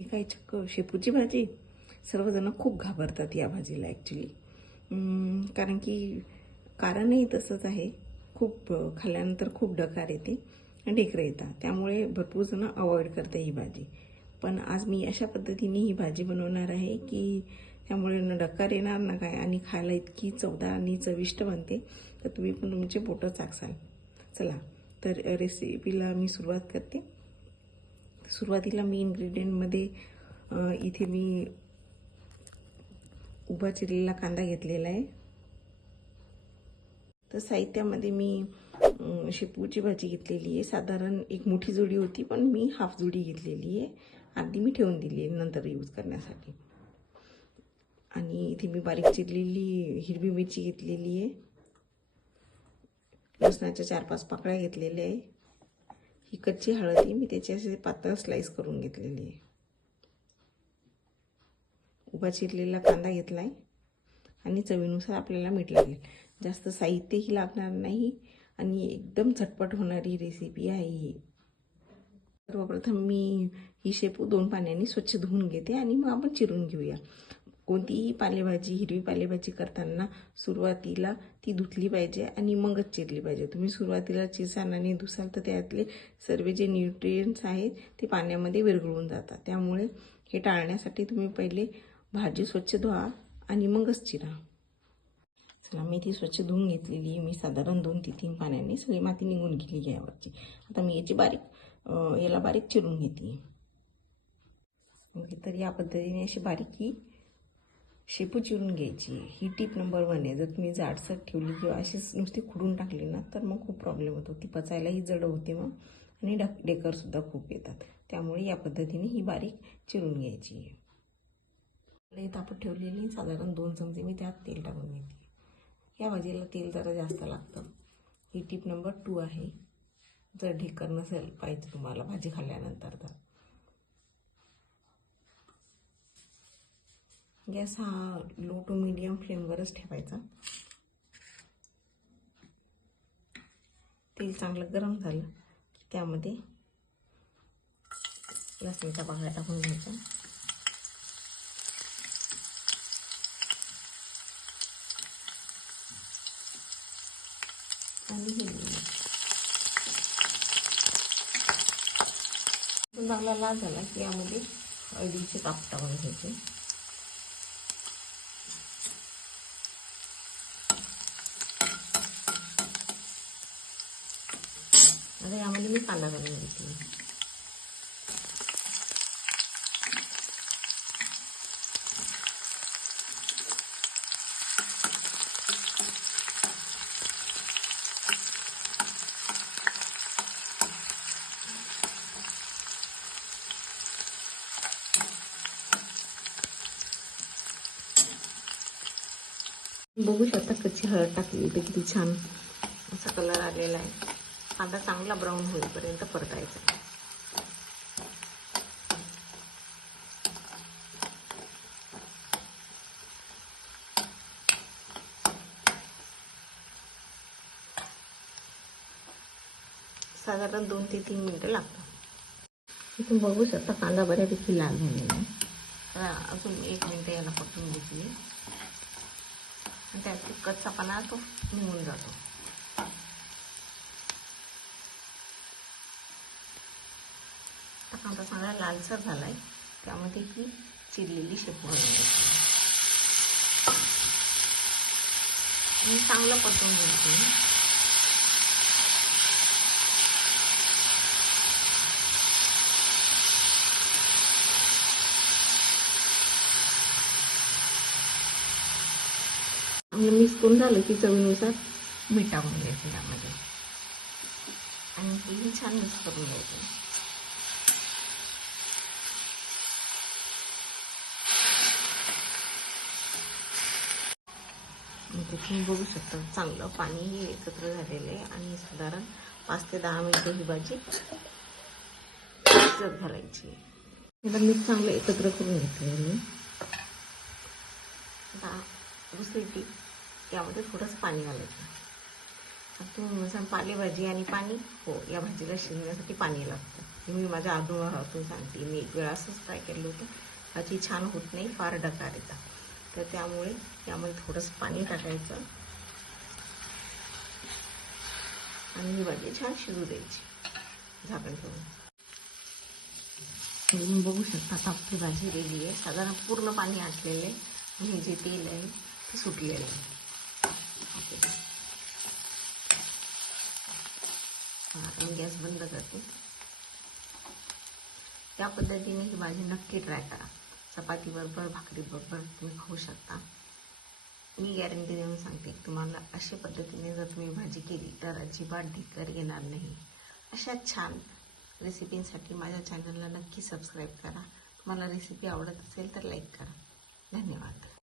ही काय चक्क शेपूची भाजी. सर्वजण खूप घाबरतात या भाजीला ॲक्च्युली. कारण की कारणही तसंच आहे. खूप खाल्ल्यानंतर खूप डकार येते आणि ढेकरं येतात. त्यामुळे भरपूर जण अवॉइड करते ही भाजी. पण आज मी अशा पद्धतीने ही भाजी बनवणार आहे की त्यामुळे न डकार येणार ना काय, आणि खायला इतकी चवदार आणि चविष्ट बनते तर तुम्ही पण तुमचे बोटं चाकसाल. चला तर रेसिपीला मी सुरुवात करते. सुरुवातीला मी इन्ग्रेडियंटमध्ये इथे मी उभा चिरलेला कांदा घेतलेला आहे. तर साहित्यामध्ये मी शेपूची भाजी घेतलेली आहे. साधारण एक मोठी जोडी होती, पण मी हाफ जोडी घेतलेली आहे. अर्धी मी ठेवून दिली आहे नंतर यूज करण्यासाठी. आणि इथे मी बारीक चिरलेली हिरवी मिरची घेतलेली आहे. लसणाच्या 4-5 पाकळ्या घेतलेल्या आहे. ही कच्ची हळद मी त्याचे असे पातळ स्लाइस करून घेतलेली आहे. उभा चिरलेला कांदा घेतला आहे आणि चवीनुसार आपल्याला मीठ लागेल. जास्त साहित्यही लागणार नाही आणि एकदम झटपट होणारी रेसिपी आहे ही. सर्वप्रथम मी ही शेपू 2 पाण्याने स्वच्छ धुवून घेते आणि मग आपण चिरून घेऊया. कोणतीही पालेभाजी, हिरवी पालेभाजी करताना सुरुवातीला ती धुतली पाहिजे आणि मगच चिरली पाहिजे. तुम्ही सुरुवातीला चिरसाल आणि धुसाल तर त्यातले सर्व जे न्यूट्रिएंट्स आहेत ते पाण्यामध्ये विरघळून जातात. त्यामुळे हे टाळण्यासाठी तुम्ही पहिले भाजी स्वच्छ धुवा आणि मगच चिरा. चला, मी ती स्वच्छ धुवून घेतलेली आहे. मी साधारण 2 ते 3 पाण्याने सगळी माती निघून गेली यावरची. आता मी याला बारीक चिरून घेते. तर या पद्धतीने अशी बारीकी शेपू चिरून घ्यायची. ही टिप नंबर 1 आहे. जर तुम्ही जाडसर ठेवली किंवा अशीच नुसती खुडून टाकली ना तर मग खूप प्रॉब्लेम होतो. ती पचायलाही जड होते मग, आणि डेकरसुद्धा खूप येतात. त्यामुळे या पद्धतीने ही बारीक चिरून घ्यायची. तापत ठेवलेली साधारण 2 चमचे मी त्यात तेल टाकून घेते. या भाजीला तेल जरा जास्त लागतं. ही टिप नंबर 2 आहे. जर ढेकर नसेल पाहिजे तुम्हाला भाजी खाल्ल्यानंतर तर. गॅस हा लो टू मीडियम फ्लेमवरच ठेवायचा. तेल चांगलं गरम झालं की त्यामध्ये लसणाच्या पाकळ्या टाकून घ्यायच्या. आणि चांगला लाल झाला की यामध्ये हळदीचे काप टाकून घ्यायचे. आता यामध्ये मी कांदा घालून घेतली. बघू शकता कच्ची हळद टाकली तर किती छान असा कलर आलेला आहे. कांदा चांगला ब्राऊन होईपर्यंत परतायचा. साधारण 2 ते 3 मिनिटं लागतात. तुम्ही बघू शकता कांदा बऱ्यापैकी लाल झालेला आहे. अजून 1 मिनिट याला परतून घेतली. त्यात कच्चापणा तो निघून जातो. कांदा चांगला लालसर झालाय. त्यामध्ये ही चिरलेली शेपू घालून चांगलं परतून घ्यायचं. मिक्स करून झालं की चवीनुसार मीठ टाकून घ्यायचं त्यामध्ये आणि तेही छान मिक्स करून घ्यायचं. तुम्ही बघू शकता चांगलं पाणीही एकत्र झालेलं आहे आणि साधारण 5 ते 10 मिनिटं ही भाजी शिजत घालायची. याला मीठ चांगलं एकत्र करून घेतलं मी. आता दुसरी टीप, यामध्ये थोडंसं पाणी घालायचं. तुम्ही म्हणसान पालेभाजी आणि पाणी, हो, या भाजीला शिजण्यासाठी पाणी लागतं. हे मी माझ्या अनुभवातून सांगते. मी एक वेळा असंच ट्राय केलं होतं. भाजी छान होत नाही, फार डकार येतात. तर त्यामुळे यामध्ये थोडंसं पाणी टाकायचं आणि ही भाजी छान शिजू द्यायची झाकण ठेवून. तुम्ही बघू शकता आता आपली भाजी रेडी आहे. साधारण पूर्ण पाणी आटलेलं आहे आणि जे तेल आहे ते सुटलेलं आहे. आता मी गॅस बंद करते. त्या पद्धतीने ही भाजी नक्की ट्राय करा. चपातीबरोबर, भाकरीबरोबर तुम्ही खाऊ शकता. मी गॅरंटी देऊन सांगते, तुम्हाला अशा पद्धतीने जर तुम्ही भाजी केली तर अजिबात ढेकर येणार नाही. अशा छान रेसिपींसाठी माझ्या चॅनलला नक्की सबस्क्राईब करा. तुम्हाला रेसिपी आवडत असेल तर लाईक करा. धन्यवाद.